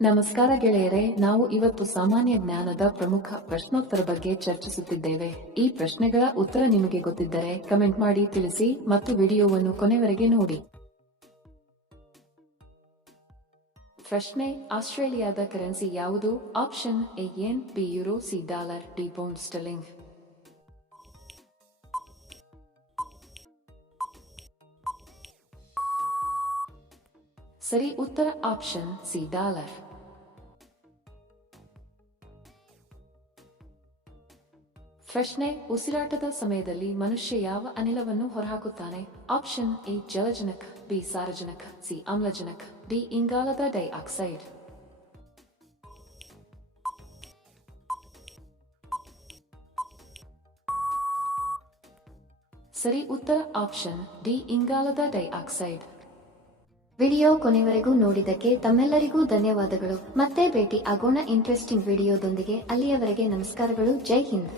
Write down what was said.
ನಮಸ್ಕಾರ ಗೆಳೆಯರೆ, ನಾವು ಇವತ್ತು ಸಾಮಾನ್ಯ ಜ್ಞಾನದ ಪ್ರಮುಖ ಪ್ರಶ್ನೋತ್ತರ ಬಗ್ಗೆ ಚರ್ಚಿಸುತ್ತಿದ್ದೇವೆ. ಈ ಪ್ರಶ್ನೆಗಳ ಉತ್ತರ ನಿಮಗೆ ಗೊತ್ತಿದ್ದರೆ ಕಮೆಂಟ್ ಮಾಡಿ ತಿಳಿಸಿ ಮತ್ತು ವಿಡಿಯೋವನ್ನು ಕೊನೆವರೆಗೆ ನೋಡಿ. ಪ್ರಶ್ನೆ: ಆಸ್ಟ್ರೇಲಿಯಾದ ಕರೆನ್ಸಿ ಯಾವುದು? ಆಪ್ಷನ್ ಎ ಯೆನ್, B euro, C dollar, D pound sterling. ಸರಿ ಉತ್ತರ ಆಪ್ಷನ್ ಸಿ ಡಾಲರ್. ಪ್ರಶ್ನೆ: ಉಸಿರಾಟದ ಸಮಯದಲ್ಲಿ ಮನುಷ್ಯ ಯಾವ ಅನಿಲವನ್ನು ಹೊರಹಾಕುತ್ತಾನೆ? ಆಪ್ಷನ್ ಎ ಜಲಜನಕ, ಬಿ ಸಾರಜನಕ, ಸಿ ಆಮ್ಲಜನಕ, ಡಿ ಇಂಗಾಲದ ಡೈಆಕ್ಸೈಡ್. ಸರಿ ಉತ್ತರ ಆಪ್ಷನ್ ಡಿ ಇಂಗಾಲದ ಡೈಆಕ್ಸೈಡ್. ವಿಡಿಯೋ ಕೊನೆವರೆಗೂ ನೋಡಿದ್ದಕ್ಕೆ ತಮ್ಮೆಲ್ಲರಿಗೂ ಧನ್ಯವಾದಗಳು. ಮತ್ತೆ ಭೇಟಿ ಆಗೋಣ ಇಂಟ್ರೆಸ್ಟಿಂಗ್ ವಿಡಿಯೋದೊಂದಿಗೆ. ಅಲ್ಲಿಯವರೆಗೆ ನಮಸ್ಕಾರಗಳು. ಜೈ ಹಿಂದ್.